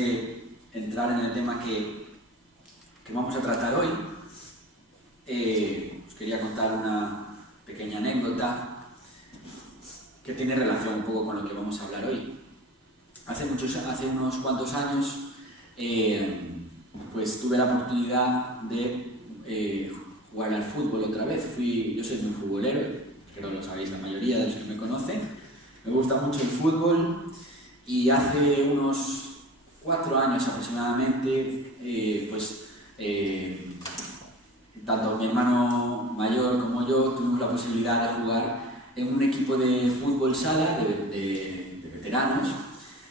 de entrar en el tema que vamos a tratar hoy, os quería contar una pequeña anécdota que tiene relación un poco con lo que vamos a hablar hoy. Hace unos cuantos años pues tuve la oportunidad de jugar al fútbol otra vez. Yo soy muy futbolero, creo que lo sabéis la mayoría de los que me conocen. Me gusta mucho el fútbol y hace unos 4 años aproximadamente, tanto mi hermano mayor como yo tuvimos la posibilidad de jugar en un equipo de fútbol sala de veteranos,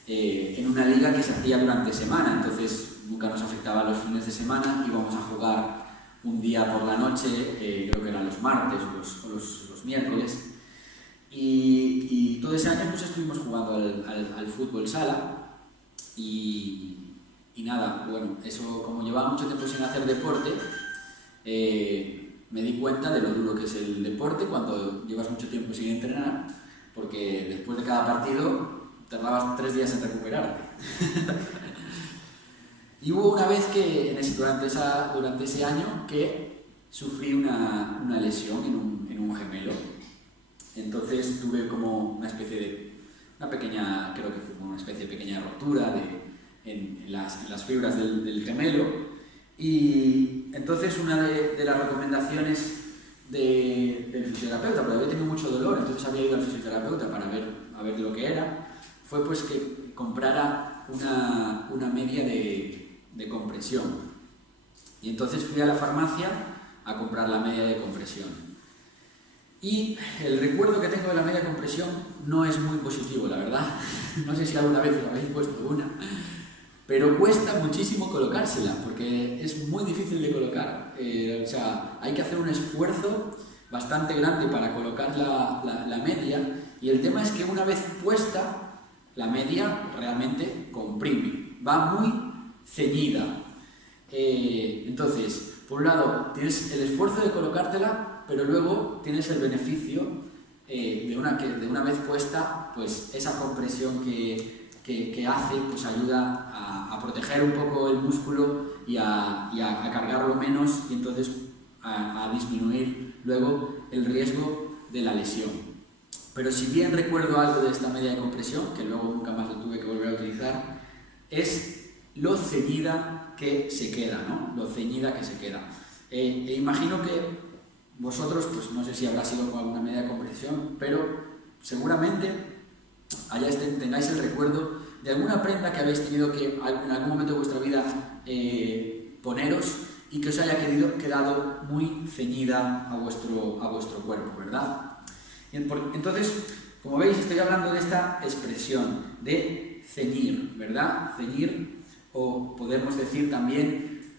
en una liga que se hacía durante semana. Entonces nunca nos afectaba los fines de semana, íbamos a jugar un día por la noche, creo que eran los martes o los miércoles, y todo ese año pues estuvimos jugando al fútbol sala. Y nada, bueno, eso, como llevaba mucho tiempo sin hacer deporte, me di cuenta de lo duro que es el deporte cuando llevas mucho tiempo sin entrenar, porque después de cada partido tardabas 3 días en recuperarte. Y hubo una vez que, durante ese año, que sufrí una lesión en un gemelo. Entonces tuve como una especie de pequeña rotura en las fibras del gemelo, y entonces una de las recomendaciones del fisioterapeuta, porque había tenido mucho dolor, entonces había ido al fisioterapeuta para ver lo que era, fue pues que comprara una media de compresión. Y entonces fui a la farmacia a comprar la media de compresión. Y el recuerdo que tengo de la media compresión no es muy positivo, la verdad. No sé si alguna vez os habéis puesto una, pero cuesta muchísimo colocársela, porque es muy difícil de colocar. Hay que hacer un esfuerzo bastante grande para colocar la media, y el tema es que una vez puesta, la media realmente comprime, va muy ceñida. Entonces, por un lado, tienes el esfuerzo de colocártela, pero luego tienes el beneficio de una vez puesta, pues esa compresión que hace, pues ayuda a proteger un poco el músculo y a cargarlo menos, y entonces a disminuir luego el riesgo de la lesión. Pero si bien recuerdo algo de esta media de compresión, que luego nunca más lo tuve que volver a utilizar, es lo ceñida que se queda, ¿no? Lo ceñida que se queda. Imagino que vosotros, pues no sé si habrá sido con alguna media de compresión, pero seguramente tengáis el recuerdo de alguna prenda que habéis tenido que en algún momento de vuestra vida poneros, y que os haya quedado muy ceñida a vuestro cuerpo, ¿verdad? Entonces, como veis, estoy hablando de esta expresión de ceñir, ¿verdad? Ceñir, o podemos decir también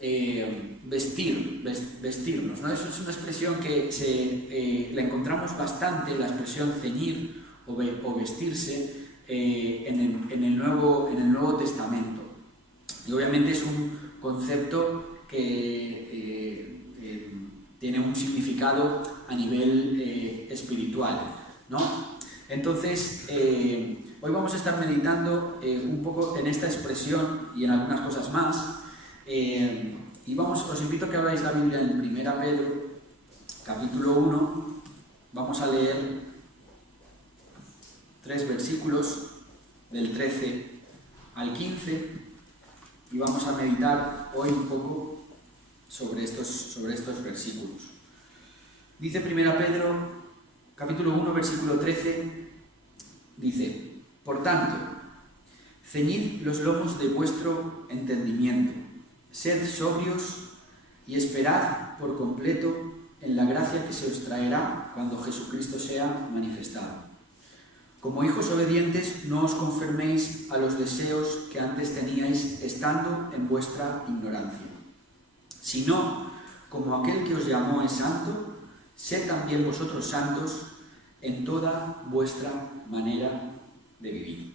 vestirnos, ¿no? Eso es una expresión que la encontramos bastante, la expresión ceñir o vestirse, en el Nuevo Testamento. Y obviamente es un concepto que tiene un significado a nivel espiritual, ¿no? Entonces, hoy vamos a estar meditando un poco en esta expresión y en algunas cosas más. Y os invito a que abráis la Biblia en 1 Pedro, capítulo 1. Vamos a leer 3 versículos, del 13 al 15, y vamos a meditar hoy un poco sobre estos versículos. Dice 1 Pedro, capítulo 1, versículo 13, dice: por tanto, ceñid los lomos de vuestro entendimiento, sed sobrios y esperad por completo en la gracia que se os traerá cuando Jesucristo sea manifestado. Como hijos obedientes, no os conforméis a los deseos que antes teníais estando en vuestra ignorancia, sino, como aquel que os llamó es santo, sed también vosotros santos en toda vuestra manera de vivir.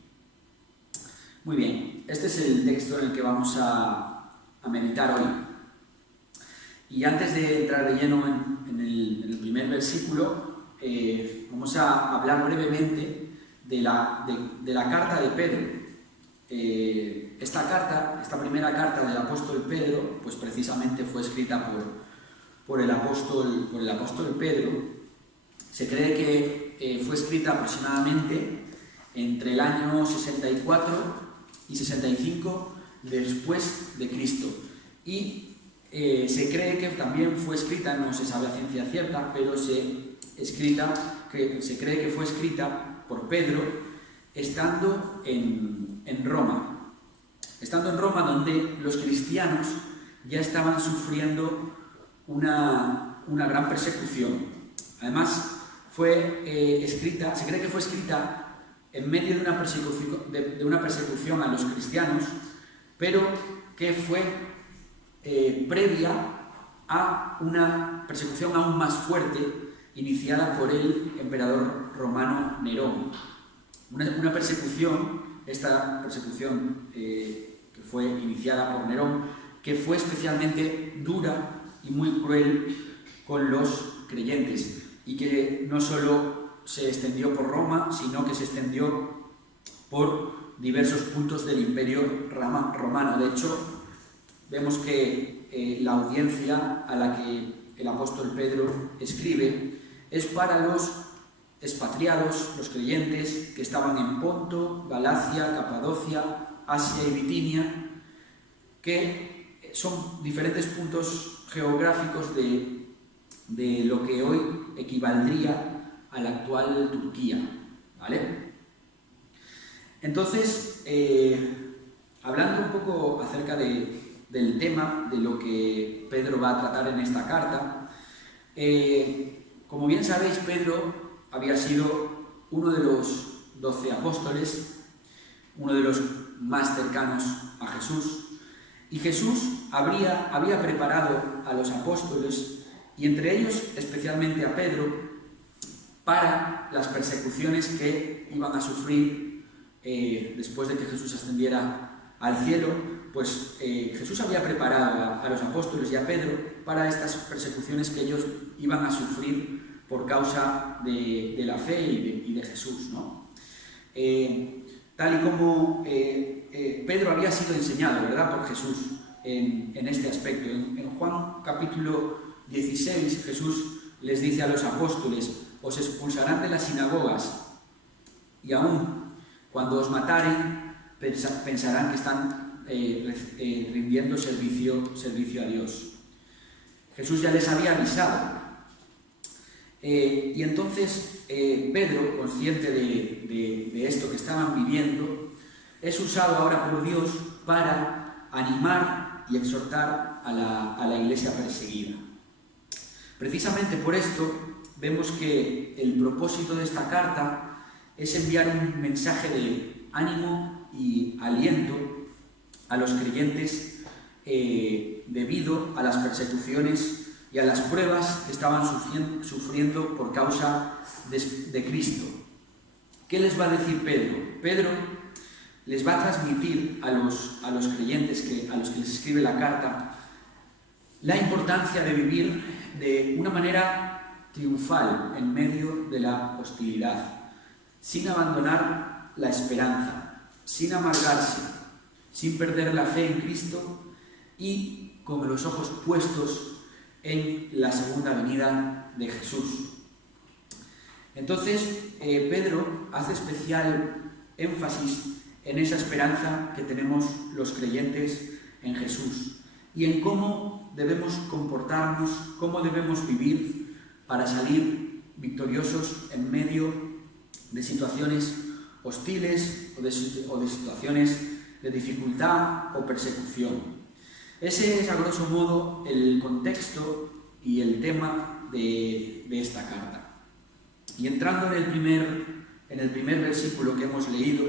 Muy bien, este es el texto en el que vamos a meditar hoy. Y antes de entrar de lleno en el primer versículo, vamos a hablar brevemente de la carta de Pedro. esta primera carta del apóstol Pedro, pues precisamente fue escrita por el apóstol Pedro. Se cree que fue escrita aproximadamente entre el año 64 y 65 después de Cristo. Y se cree que también fue escrita, no se sabe a ciencia cierta, pero se cree que fue escrita por Pedro estando en Roma. Estando en Roma, donde los cristianos ya estaban sufriendo una gran persecución. Además, se cree que fue escrita en medio de una persecución a los cristianos, pero que fue previa a una persecución aún más fuerte iniciada por el emperador romano Nerón. Esta persecución que fue iniciada por Nerón, que fue especialmente dura y muy cruel con los creyentes, y que no solo se extendió por Roma, sino que se extendió por diversos puntos del Imperio Romano. De hecho, vemos que la audiencia a la que el apóstol Pedro escribe es para los expatriados, los creyentes que estaban en Ponto, Galacia, Capadocia, Asia y Bitinia, que son diferentes puntos geográficos de lo que hoy equivaldría a la actual Turquía, ¿vale? Entonces, hablando un poco acerca del tema de lo que Pedro va a tratar en esta carta, como bien sabéis, Pedro había sido uno de los 12 apóstoles, uno de los más cercanos a Jesús, y Jesús había preparado a los apóstoles, y entre ellos especialmente a Pedro, para las persecuciones que iban a sufrir después de que Jesús ascendiera al cielo. Pues Jesús había preparado a los apóstoles y a Pedro para estas persecuciones que ellos iban a sufrir por causa de la fe y de Jesús, ¿no? Tal y como Pedro había sido enseñado, ¿verdad?, por Jesús en este aspecto. En Juan capítulo 16, Jesús les dice a los apóstoles: os expulsarán de las sinagogas, y aún cuando os mataren pensarán que están rindiendo servicio a Dios. Jesús ya les había avisado. Y entonces Pedro, consciente de esto que estaban viviendo, es usado ahora por Dios para animar y exhortar a la iglesia perseguida. Precisamente por esto vemos que el propósito de esta carta es enviar un mensaje de ánimo y aliento a los creyentes debido a las persecuciones y a las pruebas que estaban sufriendo por causa de Cristo. ¿Qué les va a decir Pedro? Pedro les va a transmitir a los creyentes a los que les escribe la carta la importancia de vivir de una manera triunfal en medio de la hostilidad, sin abandonar la esperanza, sin amargarse, sin perder la fe en Cristo y con los ojos puestos en la segunda venida de Jesús. Entonces, Pedro hace especial énfasis en esa esperanza que tenemos los creyentes en Jesús y en cómo debemos comportarnos, cómo debemos vivir para salir victoriosos en medio de situaciones hostiles o de situaciones de dificultad o persecución. Ese es, a grosso modo, el contexto y el tema de esta carta. Y entrando en el primer versículo que hemos leído,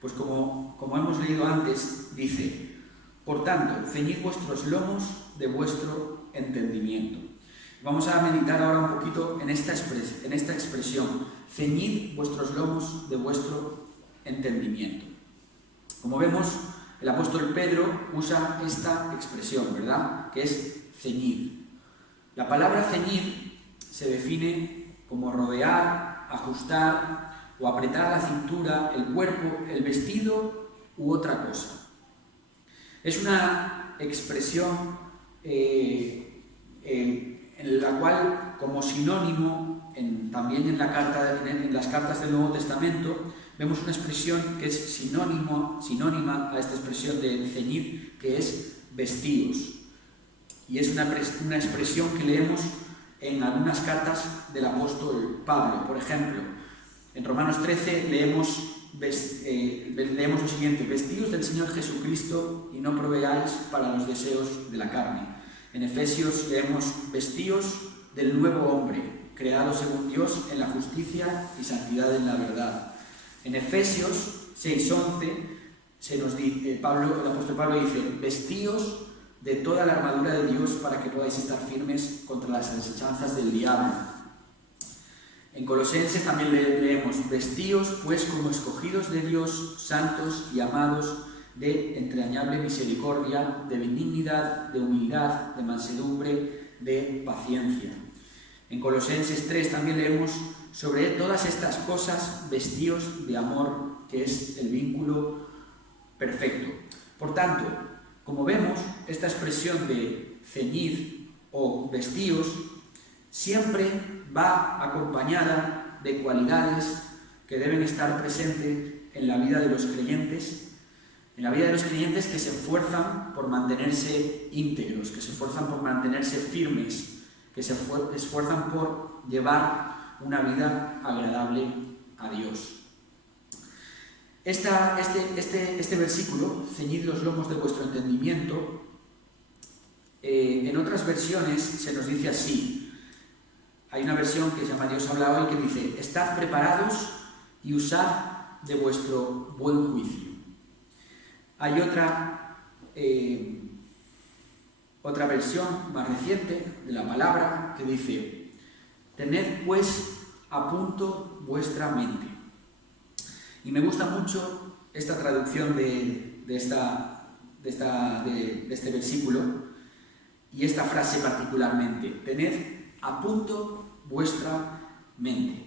pues como hemos leído antes, dice: por tanto, ceñid vuestros lomos de vuestro entendimiento. Vamos a meditar ahora un poquito en esta expresión: ceñid vuestros lomos de vuestro entendimiento. Como vemos, el apóstol Pedro usa esta expresión, ¿verdad?, que es ceñir. La palabra ceñir se define como rodear, ajustar o apretar la cintura, el cuerpo, el vestido u otra cosa. Es una expresión en la cual, como sinónimo, también en las cartas del Nuevo Testamento, vemos una expresión que es sinónima a esta expresión de ceñir, que es vestíos. Y es una expresión que leemos en algunas cartas del apóstol Pablo. Por ejemplo, en Romanos 13 leemos lo siguiente: vestíos del Señor Jesucristo y no proveáis para los deseos de la carne. En Efesios leemos: vestíos del nuevo hombre, creado según Dios en la justicia y santidad en la verdad. En Efesios 6:11 se nos dice, el apóstol Pablo dice: vestíos de toda la armadura de Dios para que podáis estar firmes contra las asechanzas del diablo. En Colosenses también leemos: vestíos pues como escogidos de Dios, santos y amados, de entrañable misericordia, de benignidad, de humildad, de mansedumbre, de paciencia. En Colosenses 3 también leemos: sobre todas estas cosas, vestíos de amor, que es el vínculo perfecto. Por tanto, como vemos, esta expresión de ceñir o vestíos siempre va acompañada de cualidades que deben estar presentes en la vida de los creyentes, que se esfuerzan por mantenerse íntegros, que se esfuerzan por mantenerse firmes, que se esfuerzan por llevar una vida agradable a Dios. Este versículo, ceñid los lomos de vuestro entendimiento, en otras versiones se nos dice así. Hay una versión que se llama Dios habla hoy, que dice: estad preparados y usad de vuestro buen juicio. Hay otra versión más reciente de la palabra que dice: tened pues a punto vuestra mente. Y me gusta mucho esta traducción de este versículo y esta frase particularmente: tened a punto vuestra mente.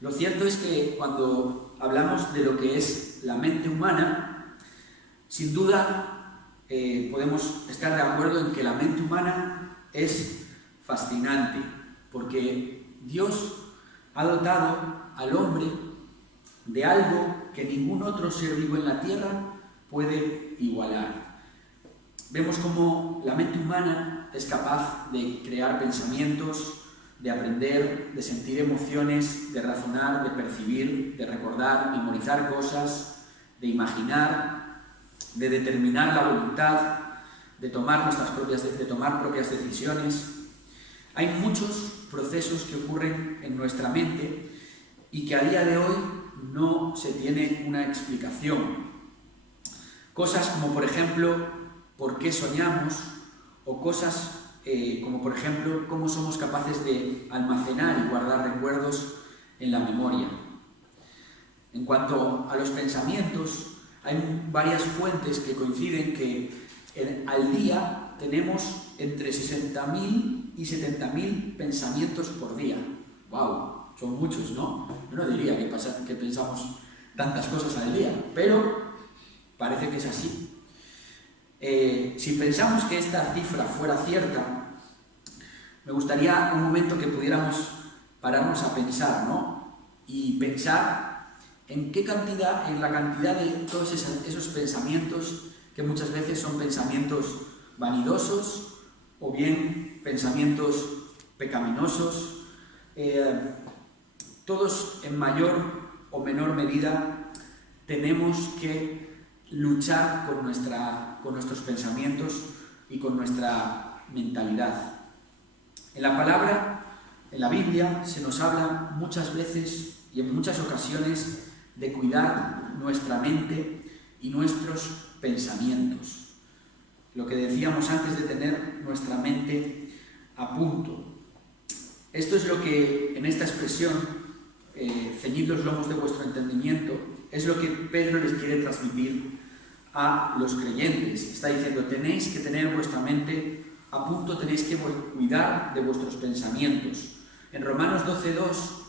Lo cierto es que cuando hablamos de lo que es la mente humana, sin duda podemos estar de acuerdo en que la mente humana es fascinante, porque Dios ha dotado al hombre de algo que ningún otro ser vivo en la tierra puede igualar. Vemos cómo la mente humana es capaz de crear pensamientos, de aprender, de sentir emociones, de razonar, de percibir, de recordar, memorizar cosas, de imaginar, de determinar la voluntad, de tomar propias decisiones. Hay muchos procesos que ocurren en nuestra mente y que a día de hoy no se tiene una explicación. Cosas como, por ejemplo, por qué soñamos, o cosas como, por ejemplo, cómo somos capaces de almacenar y guardar recuerdos en la memoria. En cuanto a los pensamientos, hay varias fuentes que coinciden que al día tenemos entre 60.000 y 70.000 pensamientos por día. ¡Wow! Son muchos, ¿no? Yo no diría que pensamos tantas cosas al día, pero parece que es así. Si pensamos que esta cifra fuera cierta, me gustaría un momento que pudiéramos pararnos a pensar, ¿no? Y pensar en la cantidad de todos esos pensamientos que muchas veces son pensamientos vanidosos o bien pensamientos pecaminosos. Todos en mayor o menor medida tenemos que luchar con nuestros pensamientos y con nuestra mentalidad. En la palabra, en la Biblia, se nos habla muchas veces y en muchas ocasiones de cuidar nuestra mente y nuestros pensamientos. Lo que decíamos antes de tener nuestra mente a punto. Esto es lo que en esta expresión, ceñid los lomos de vuestro entendimiento, es lo que Pedro les quiere transmitir a los creyentes. Está diciendo: tenéis que tener vuestra mente a punto, tenéis que cuidar de vuestros pensamientos. En Romanos 12:2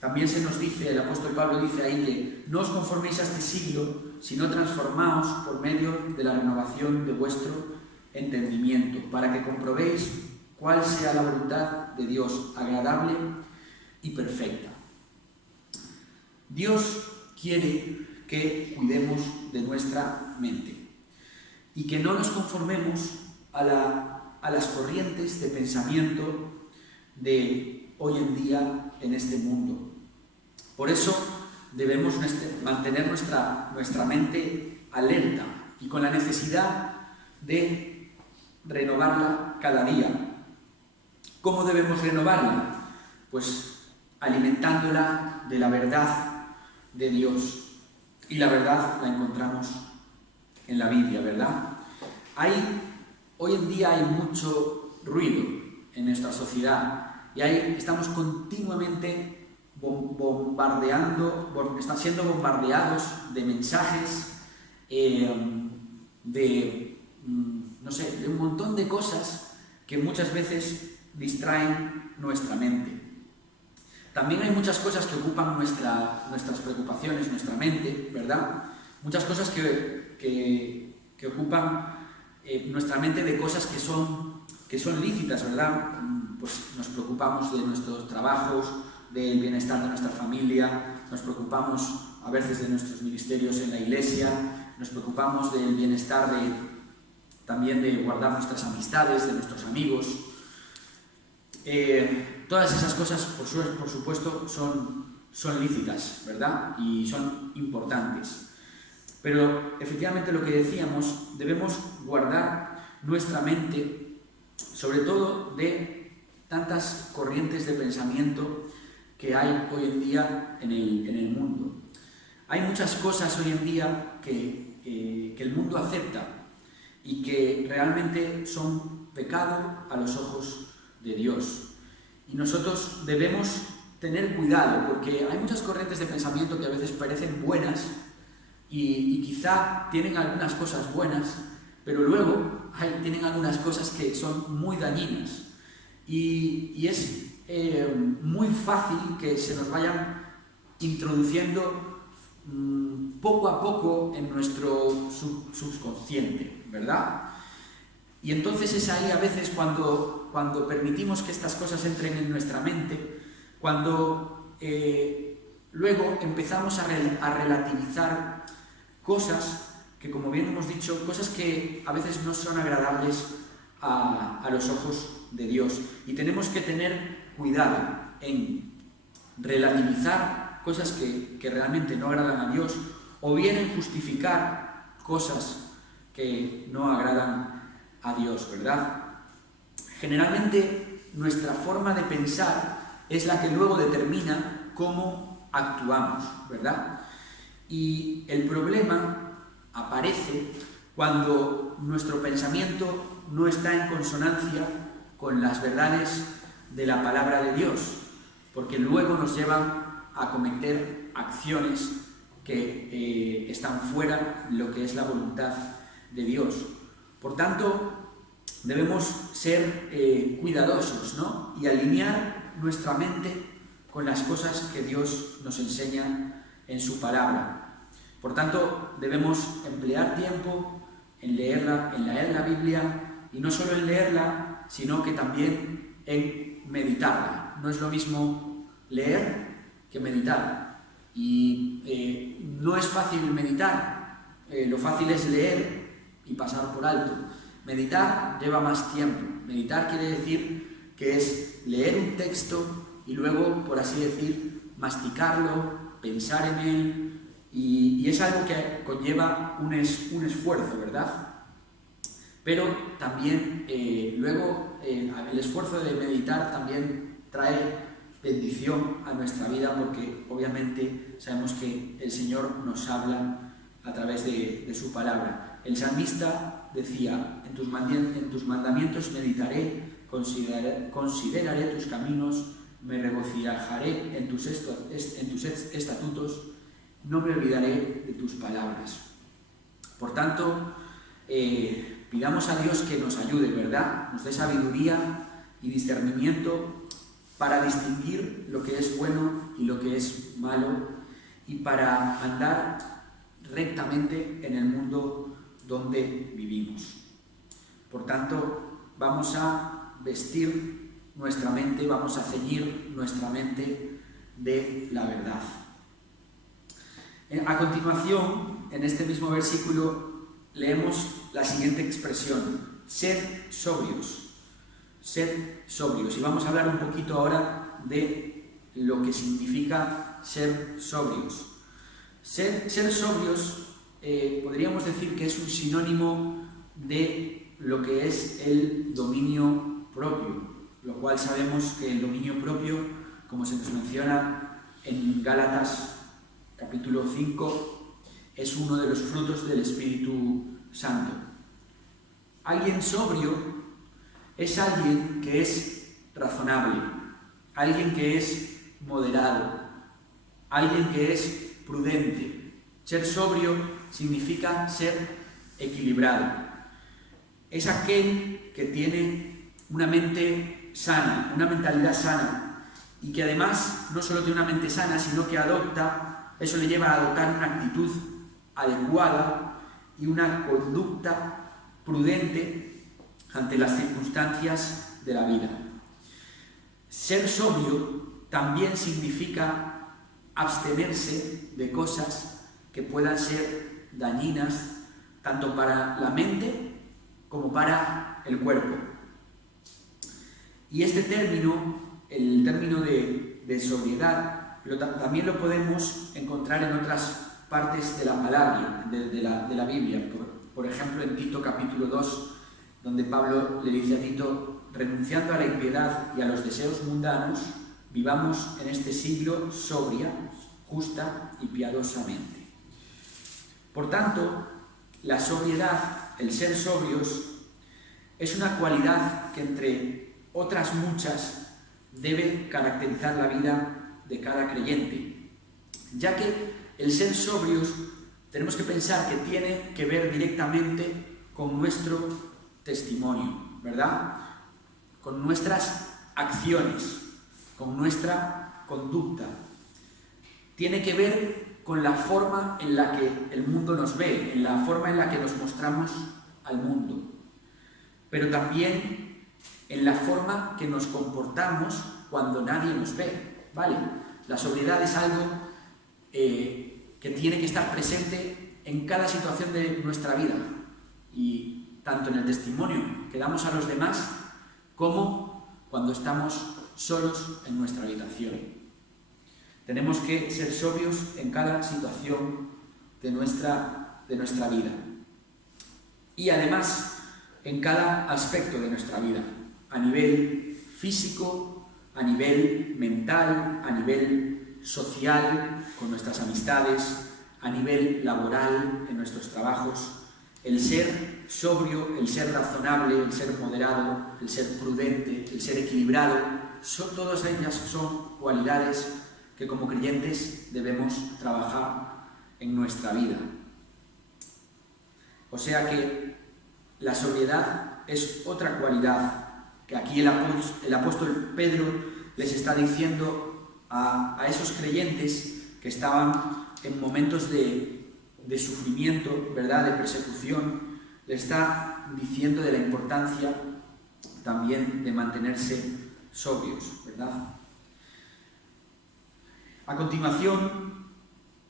también se nos dice, el apóstol Pablo dice ahí que no os conforméis a este siglo, sino transformaos por medio de la renovación de vuestro entendimiento, para que comprobéis cuál sea la voluntad de Dios, agradable y perfecta. Dios quiere que cuidemos de nuestra mente y que no nos conformemos a las corrientes de pensamiento de hoy en día en este mundo. Por eso debemos mantener nuestra mente alerta y con la necesidad de renovarla cada día. ¿Cómo debemos renovarla? Pues alimentándola de la verdad de Dios. Y la verdad la encontramos en la Biblia, ¿verdad? Hoy en día hay mucho ruido en nuestra sociedad y estamos continuamente están siendo bombardeados de mensajes, de un montón de cosas que muchas veces distraen nuestra mente. También hay muchas cosas que ocupan nuestras preocupaciones, nuestra mente, ¿verdad? Muchas cosas que ocupan nuestra mente de cosas que son lícitas, ¿verdad? Pues nos preocupamos de nuestros trabajos, del bienestar de nuestra familia, nos preocupamos a veces de nuestros ministerios en la iglesia, nos preocupamos del bienestar también de guardar nuestras amistades, de nuestros amigos. Todas esas cosas, por supuesto, son lícitas, ¿verdad? Y son importantes. Pero, efectivamente, lo que decíamos, debemos guardar nuestra mente, sobre todo de tantas corrientes de pensamiento que hay hoy en día en el mundo. Hay muchas cosas hoy en día que el mundo acepta y que realmente son pecado a los ojos de Dios. Y nosotros debemos tener cuidado, porque hay muchas corrientes de pensamiento que a veces parecen buenas y quizá tienen algunas cosas buenas, pero luego tienen algunas cosas que son muy dañinas. Y es muy fácil que se nos vayan introduciendo poco a poco en nuestro subconsciente, ¿verdad? Y entonces es ahí a veces cuando permitimos que estas cosas entren en nuestra mente, cuando luego empezamos a relativizar cosas que, como bien hemos dicho, cosas que a veces no son agradables a los ojos de Dios. Y tenemos que tener cuidado en relativizar cosas que realmente no agradan a Dios, o bien en justificar cosas que no agradan a Dios, ¿verdad? Generalmente nuestra forma de pensar es la que luego determina cómo actuamos, ¿verdad? Y el problema aparece cuando nuestro pensamiento no está en consonancia con las verdades de la palabra de Dios, porque luego nos llevan a cometer acciones que están fuera de lo que es la voluntad de Dios. Por tanto, debemos ser cuidadosos, ¿no? Y alinear nuestra mente con las cosas que Dios nos enseña en su palabra. Por tanto, debemos emplear tiempo en leer la Biblia, y no solo en leerla, sino que también en meditarla. No es lo mismo leer que meditar. Y no es fácil meditar. Lo fácil es leer y pasar por alto. Meditar lleva más tiempo. Meditar quiere decir que es leer un texto y luego, por así decir, masticarlo, pensar en él, y es algo que conlleva un esfuerzo, ¿verdad? Pero también luego el esfuerzo de meditar también trae bendición a nuestra vida, porque obviamente sabemos que el Señor nos habla a través de su palabra. El salmista decía: en tus mandamientos meditaré, consideraré tus caminos, me regocijaré en tus estatutos, no me olvidaré de tus palabras. Por tanto, pidamos a Dios que nos ayude, ¿verdad? Nos dé sabiduría y discernimiento para distinguir lo que es bueno y lo que es malo, y para andar rectamente en el mundo donde vivimos. Por tanto, vamos a vestir nuestra mente, vamos a ceñir nuestra mente de la verdad. A continuación, en este mismo versículo, leemos la siguiente expresión: sed sobrios. Sed sobrios. Y vamos a hablar un poquito ahora de lo que significa ser sobrios. Ser sobrios, podríamos decir que es un sinónimo de lo que es el dominio propio, lo cual sabemos que el dominio propio, como se nos menciona en Gálatas capítulo 5, es uno de los frutos del Espíritu Santo. Alguien sobrio es alguien que es razonable, alguien que es moderado, alguien que es prudente. Ser sobrio significa ser equilibrado. Es aquel que tiene una mente sana, una mentalidad sana, y que además no solo tiene una mente sana, sino que eso le lleva a adoptar una actitud adecuada y una conducta prudente ante las circunstancias de la vida. Ser sobrio también significa abstenerse de cosas que puedan ser dañinas tanto para la mente como para el cuerpo. Y este término, el término de sobriedad, también lo podemos encontrar en otras partes de la palabra, de la Biblia. Por ejemplo, en Tito capítulo 2, donde Pablo le dice a Tito: renunciando a la impiedad y a los deseos mundanos, vivamos en este siglo sobria, justa y piadosamente. Por tanto, la sobriedad, el ser sobrios, es una cualidad que, entre otras muchas, debe caracterizar la vida de cada creyente, ya que el ser sobrios tenemos que pensar que tiene que ver directamente con nuestro testimonio, ¿verdad? Con nuestras acciones, con nuestra conducta. Tiene que ver con la forma en la que el mundo nos ve, en la forma en la que nos mostramos al mundo, pero también en la forma que nos comportamos cuando nadie nos ve, ¿vale? La sobriedad es algo que tiene que estar presente en cada situación de nuestra vida, y tanto en el testimonio que damos a los demás como cuando estamos solos en nuestra habitación. Tenemos que ser sobrios en cada situación de nuestra vida, y además en cada aspecto de nuestra vida, a nivel físico, a nivel mental, a nivel social, con nuestras amistades, a nivel laboral, en nuestros trabajos. El ser sobrio, el ser razonable, el ser moderado, el ser prudente, el ser equilibrado, todas ellas son cualidades que como creyentes debemos trabajar en nuestra vida. O sea que la sobriedad es otra cualidad que aquí el apóstol Pedro les está diciendo a esos creyentes que estaban en momentos de sufrimiento, ¿verdad?, de persecución. Le está diciendo de la importancia también de mantenerse sobrios, ¿verdad? A continuación,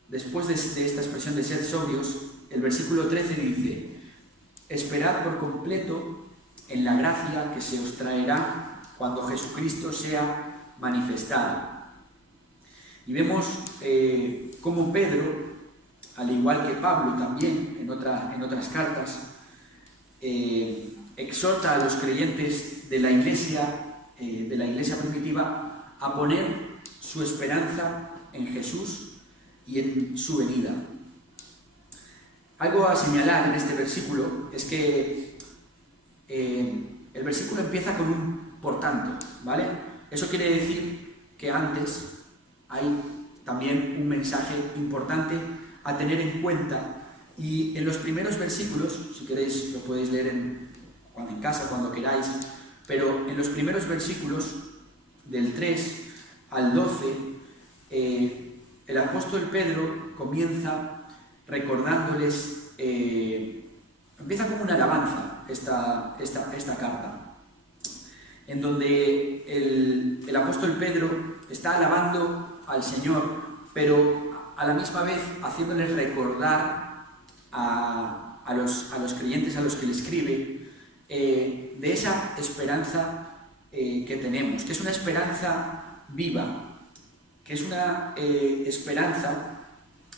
después de esta expresión de ser sobrios, el versículo 13 dice: esperad por completo en la gracia que se os traerá cuando Jesucristo sea manifestado. Y vemos cómo Pedro, al igual que Pablo también en otras cartas, exhorta a los creyentes de la iglesia primitiva a poner su esperanza en Jesús y en su venida. Algo a señalar en este versículo es que el versículo empieza con un por tanto, ¿vale? Eso quiere decir que antes hay también un mensaje importante a tener en cuenta, y en los primeros versículos, si queréis lo podéis leer en casa, cuando queráis, pero en los primeros versículos del 3 al 12, el apóstol Pedro comienza recordándoles, empieza como una alabanza esta carta, en donde el apóstol Pedro está alabando al Señor, pero a la misma vez haciéndoles recordar a los creyentes a los que le escribe de esa esperanza que tenemos, que es una esperanza viva, que es una esperanza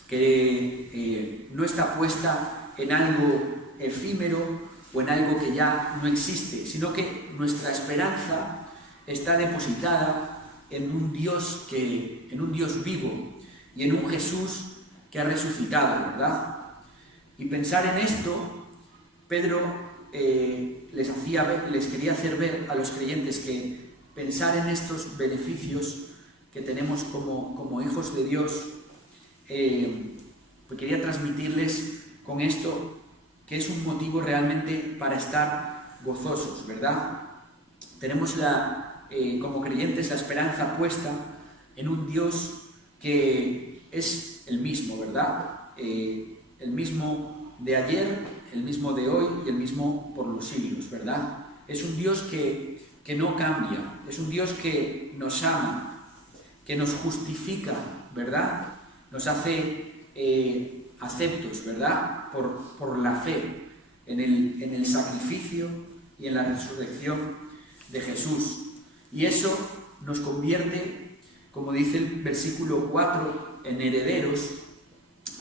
que no está puesta en algo efímero o en algo que ya no existe, sino que nuestra esperanza está depositada en un Dios vivo y en un Jesús que ha resucitado, ¿verdad? Y pensar en esto, Pedro les quería hacer ver a los creyentes que pensar en estos beneficios que tenemos como hijos de Dios, pues quería transmitirles con esto que es un motivo realmente para estar gozosos, ¿verdad? Tenemos como creyentes la esperanza puesta en un Dios que es el mismo, ¿verdad? El mismo de ayer, el mismo de hoy y el mismo por los siglos, ¿verdad? Es un Dios que no cambia, es un Dios que nos ama, que nos justifica, ¿verdad? Nos hace aceptos, ¿verdad? Por la fe en el sacrificio y en la resurrección de Jesús. Y eso nos convierte, como dice el versículo 4, en herederos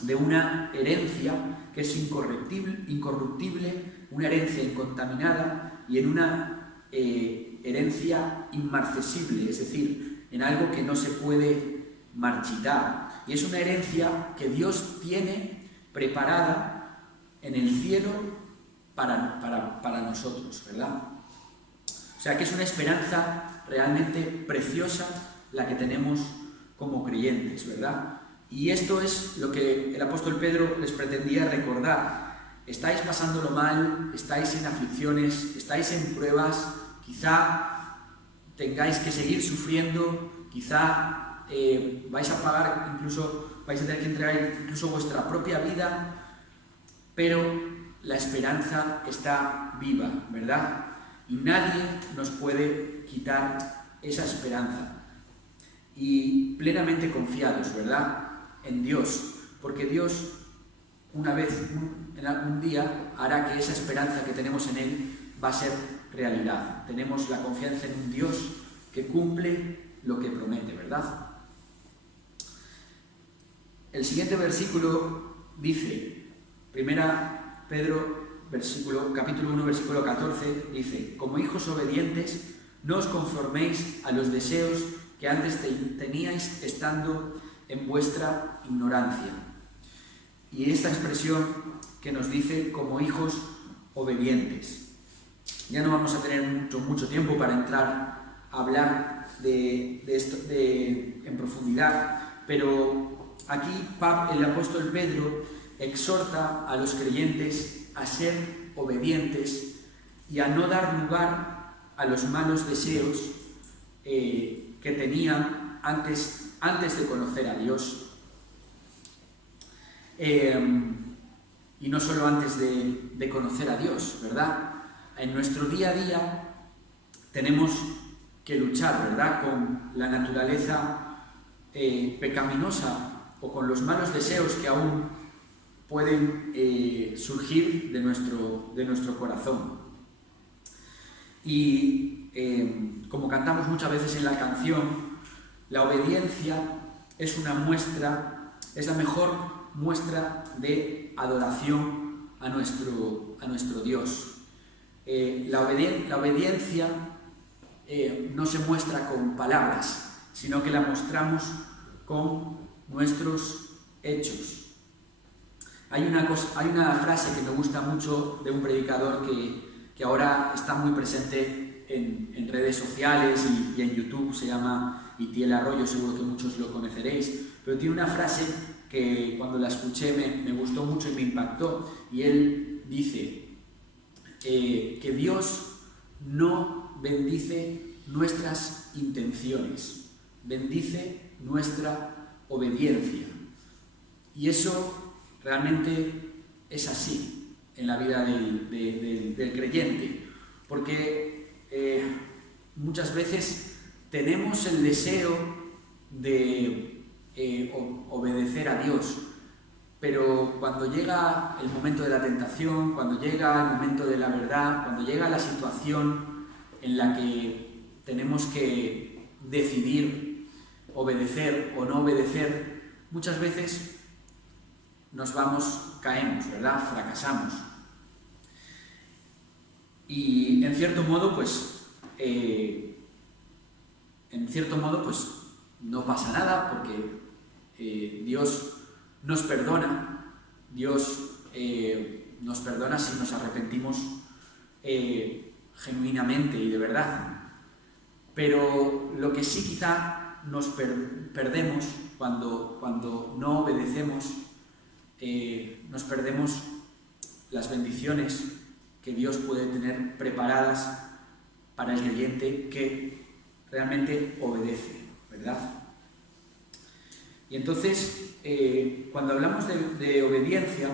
de una herencia que es incorruptible, una herencia incontaminada y en una herencia inmarcesible, es decir, en algo que no se puede marchitar. Y es una herencia que Dios tiene preparada en el cielo para nosotros, ¿verdad? O sea que es una esperanza realmente preciosa la que tenemos como creyentes, ¿verdad? Y esto es lo que el apóstol Pedro les pretendía recordar. Estáis pasándolo mal, estáis en aflicciones, estáis en pruebas, quizá tengáis que seguir sufriendo, quizá vais a tener que entregar incluso vuestra propia vida, pero la esperanza está viva, ¿verdad? Y nadie nos puede quitar esa esperanza. Y plenamente confiados, ¿verdad?, en Dios, porque Dios en algún día hará que esa esperanza que tenemos en Él va a ser realidad. Tenemos la confianza en un Dios que cumple lo que promete, ¿verdad? El siguiente versículo dice, 1 Pedro, capítulo 1, versículo 14, dice: como hijos obedientes, no os conforméis a los deseos que antes teníais estando en vuestra ignorancia. Y esta expresión que nos dice como hijos obedientes. Ya no vamos a tener mucho tiempo para entrar a hablar de esto en profundidad, pero aquí el apóstol Pedro exhorta a los creyentes a ser obedientes y a no dar lugar a los malos deseos que tenían antes de conocer a Dios. Y no solo antes de conocer a Dios, ¿verdad? En nuestro día a día tenemos que luchar, ¿verdad?, con la naturaleza pecaminosa o con los malos deseos que aún pueden surgir de nuestro corazón. Y como cantamos muchas veces en la canción, la obediencia es la mejor muestra de adoración a nuestro Dios. La obediencia no se muestra con palabras, sino que la mostramos con nuestros hechos. Hay una frase que me gusta mucho de un predicador que ahora está muy presente en redes sociales y en YouTube, se llama Itiel Arroyo, seguro que muchos lo conoceréis, pero tiene una frase que cuando la escuché me gustó mucho y me impactó, y él dice que Dios no bendice nuestras intenciones, bendice nuestra obediencia. Y eso realmente es así en la vida del creyente, porque muchas veces tenemos el deseo de obedecer a Dios, pero cuando llega el momento de la tentación, cuando llega el momento de la verdad, cuando llega la situación en la que tenemos que decidir obedecer o no obedecer, muchas veces caemos, ¿verdad? Fracasamos. Y en cierto modo, pues no pasa nada, porque Dios nos perdona. Dios nos perdona si nos arrepentimos genuinamente y de verdad. Pero lo que sí quizá nos perdemos cuando no obedecemos, nos perdemos las bendiciones que Dios puede tener preparadas para el creyente que realmente obedece, ¿verdad? Y entonces, cuando hablamos de obediencia,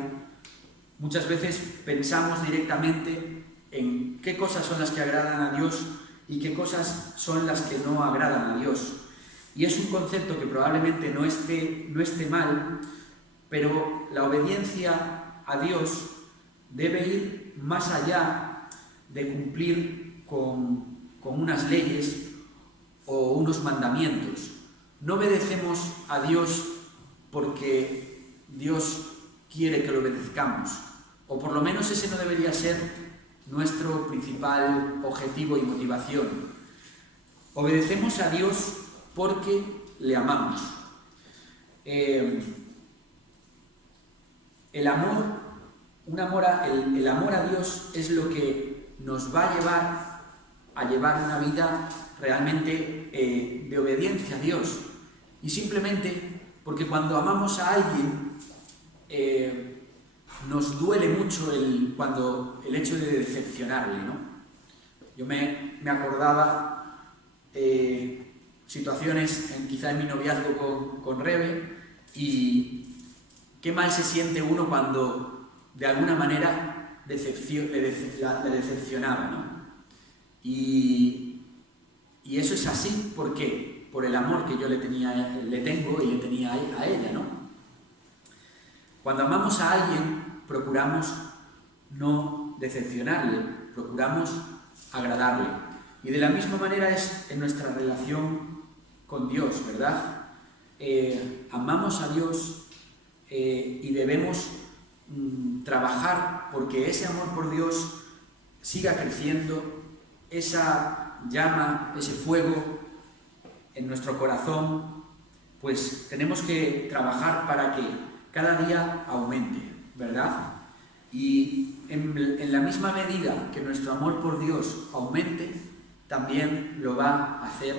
muchas veces pensamos directamente en qué cosas son las que agradan a Dios y qué cosas son las que no agradan a Dios. Y es un concepto que probablemente no esté mal, pero la obediencia a Dios debe ir más allá de cumplir con unas leyes o unos mandamientos. No obedecemos a Dios porque Dios quiere que lo obedezcamos, o por lo menos ese no debería ser nuestro principal objetivo y motivación. Obedecemos a Dios porque le amamos. El amor a Dios es lo que nos va a llevar una vida realmente de obediencia a Dios. Y simplemente porque cuando amamos a alguien nos duele mucho el hecho de decepcionarle, ¿no? Yo me acordaba situaciones quizá en mi noviazgo con Rebe, y qué mal se siente uno cuando de alguna manera le decepcionaba, ¿no? Y eso es así, ¿por qué? Por el amor que yo le tengo y le tenía a ella, ¿no? Cuando amamos a alguien, procuramos no decepcionarle, procuramos agradarle. Y de la misma manera es en nuestra relación con Dios, ¿verdad? Amamos a Dios y debemos trabajar porque ese amor por Dios siga creciendo, esa llama, ese fuego en nuestro corazón, pues tenemos que trabajar para que cada día aumente, ¿verdad? Y en la misma medida que nuestro amor por Dios aumente, también lo va a hacer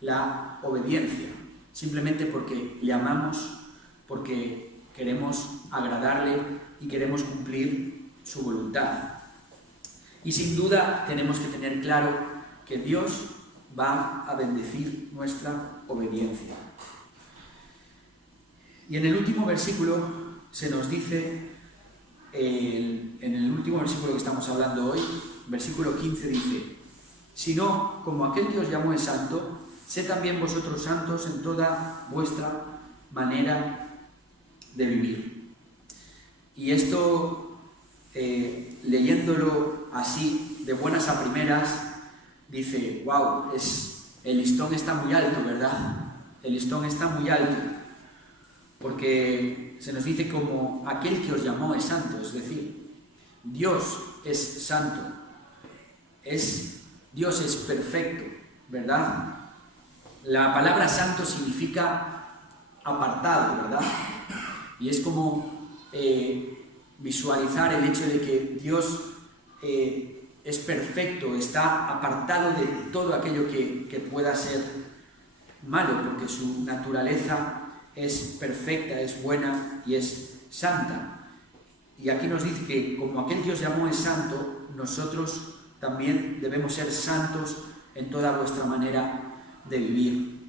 la obediencia, simplemente porque le amamos, porque queremos agradarle y queremos cumplir su voluntad. Y sin duda tenemos que tener claro que Dios va a bendecir nuestra obediencia. Y en el último versículo se nos dice, en el último versículo que estamos hablando hoy, versículo 15 dice: «Sino, como aquel que os llamó es santo, sed también vosotros santos en toda vuestra manera de vivir». Y esto, leyéndolo así, de buenas a primeras, dice: «Wow, el listón está muy alto, ¿verdad? El listón está muy alto». Porque se nos dice como aquel que os llamó es santo, es decir, Dios es santo, Dios es perfecto, ¿verdad? La palabra santo significa apartado, ¿verdad? Y es como visualizar el hecho de que Dios es perfecto, está apartado de todo aquello que pueda ser malo, porque su naturaleza es perfecta, es buena y es santa. Y aquí nos dice que como aquel que os llamó es santo, nosotros también debemos ser santos en toda vuestra manera de vivir.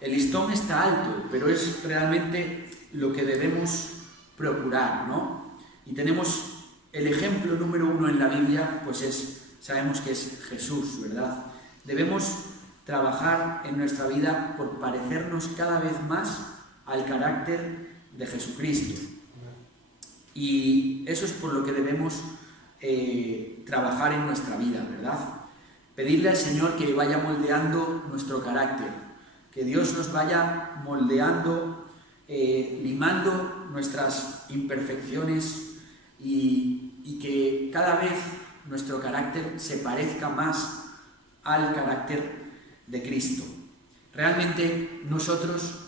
El listón está alto, pero es realmente lo que debemos procurar, ¿no? Y tenemos el ejemplo número 1 en la Biblia, pues sabemos que es Jesús, ¿verdad? Debemos trabajar en nuestra vida por parecernos cada vez más al carácter de Jesucristo. Y eso es por lo que debemos trabajar en nuestra vida, ¿verdad? Pedirle al Señor que vaya moldeando nuestro carácter, que Dios nos vaya moldeando, limando nuestras imperfecciones y que cada vez nuestro carácter se parezca más al carácter de Cristo. Realmente nosotros,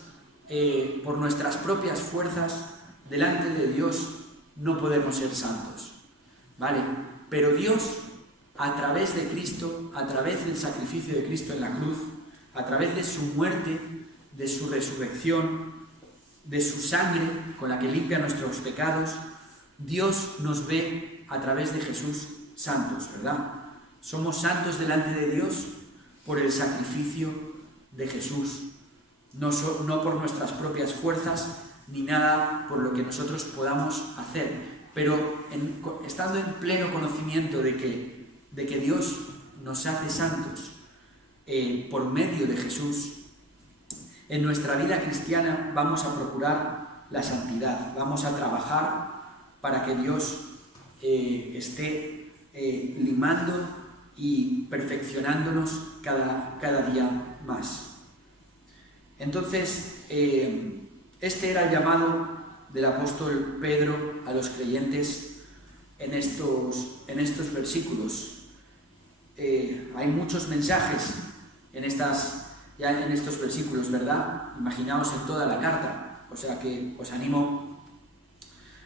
por nuestras propias fuerzas, delante de Dios no podemos ser santos, ¿vale? Pero Dios, a través de Cristo, a través del sacrificio de Cristo en la cruz, a través de su muerte, de su resurrección, de su sangre con la que limpia nuestros pecados, Dios nos ve a través de Jesús santos, ¿verdad? Somos santos delante de Dios por el sacrificio de Jesús, no por nuestras propias fuerzas ni nada por lo que nosotros podamos hacer, pero estando en pleno conocimiento de que Dios nos hace santos por medio de Jesús, en nuestra vida cristiana vamos a procurar la santidad, vamos a trabajar para que Dios esté limando y perfeccionándonos cada día más. Entonces, este era el llamado del apóstol Pedro a los creyentes en estos versículos. Hay muchos mensajes en estos versículos, ¿verdad? Imaginaos en toda la carta. O sea que os animo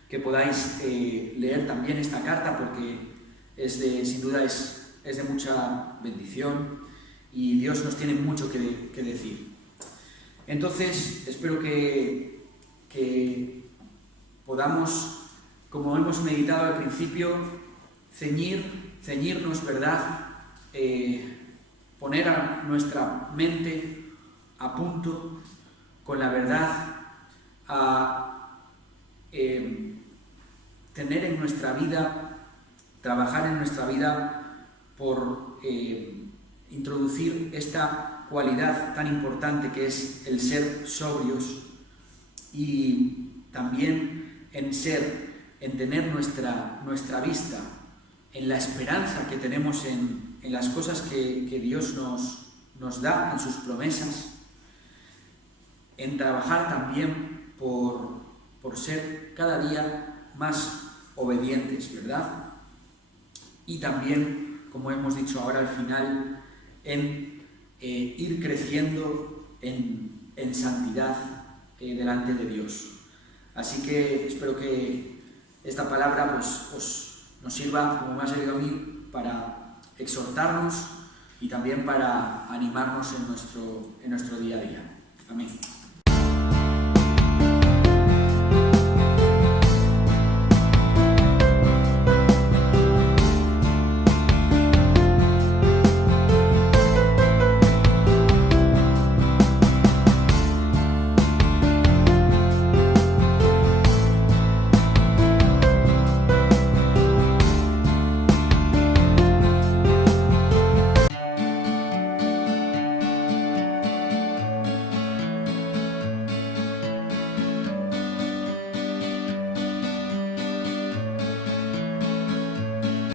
que podáis leer también esta carta porque sin duda es de mucha bendición y Dios nos tiene mucho que decir. Entonces, espero que podamos, como hemos meditado al principio, ceñirnos, ¿verdad? Poner a nuestra mente a punto con la verdad, a tener en nuestra vida, trabajar en nuestra vida por introducir esta cualidad tan importante que es el ser sobrios y también en tener nuestra vista en la esperanza que tenemos en las cosas que Dios nos da, en sus promesas, en trabajar también por ser cada día más obedientes, ¿verdad? Y también, como hemos dicho ahora al final, en ir creciendo en santidad delante de Dios. Así que espero que esta palabra pues, nos sirva, como me ha servido a mí, para exhortarnos y también para animarnos en nuestro día a día. Amén.